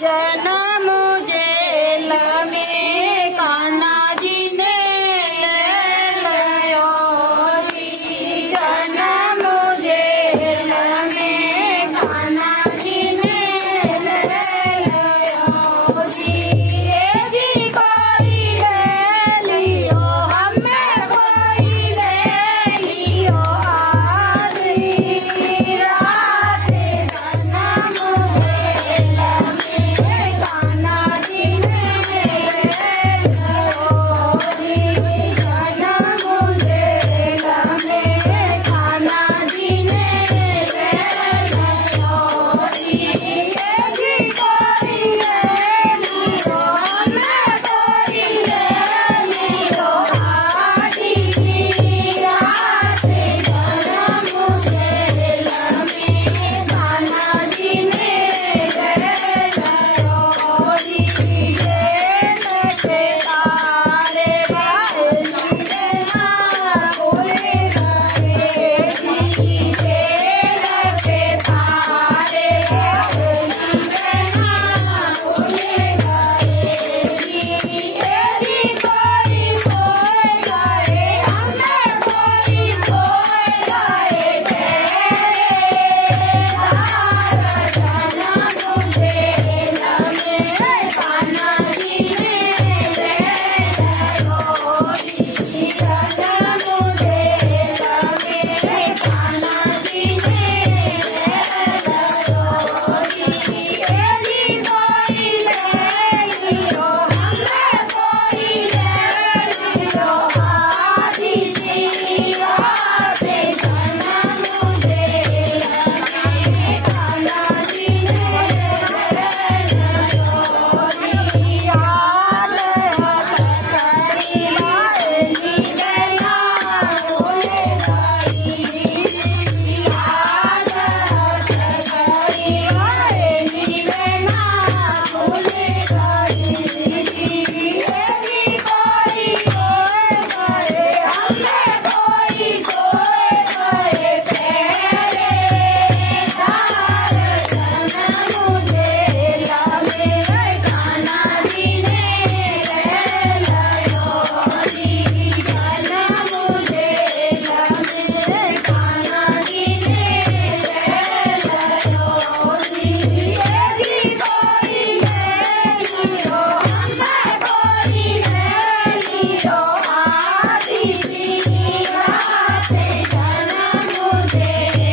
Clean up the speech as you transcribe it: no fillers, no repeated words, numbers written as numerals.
जन्म जेल में कान्हा जी ने लियो जी। जन्म जेल में कान्हा जी ने लियो जी। ये जी कोई ले लियो हमें कोई ले लियो आधी रात। जन्म जेल में कान्हा जी ने लियो जी। जन्म जेल में कान्हा जी ने लियो जी। ये जी कोई ले लियो हमें कोई ले लियो आधी रात। जन्म जेल में कान्हा जी ने लियो जी। जेल के तारे बांधे ना खोले गए जी। जेल के तारे बांधे ना खोले गए जी। ये जी कोई खोए गए हमें कोई खोए गए ठहरेदार। जन्म जेल में कान्हा जी ने लियो जी। जन्म जेल में कान्हा जी ने लियो जी। ये जी कोई ले लियो हमें कोई ले लियो आधी रात। जन्म जेल में कान्हा जी ने लियो जी। याद हथकड़ी लाएगी नैना खोले गई। याद हथकड़ी लाएगी नैना खोले गई। ये जी कोई खोए गए हमें कोई खोए गए ठहरेदार। जन्म जेल में कान्हा जी ने लियो जी। जन्म जेल में कान्हा जी ने लियो जी। ये जी कोई ले लियो हमें कोई ले लियो आधी रात। जन्म जेल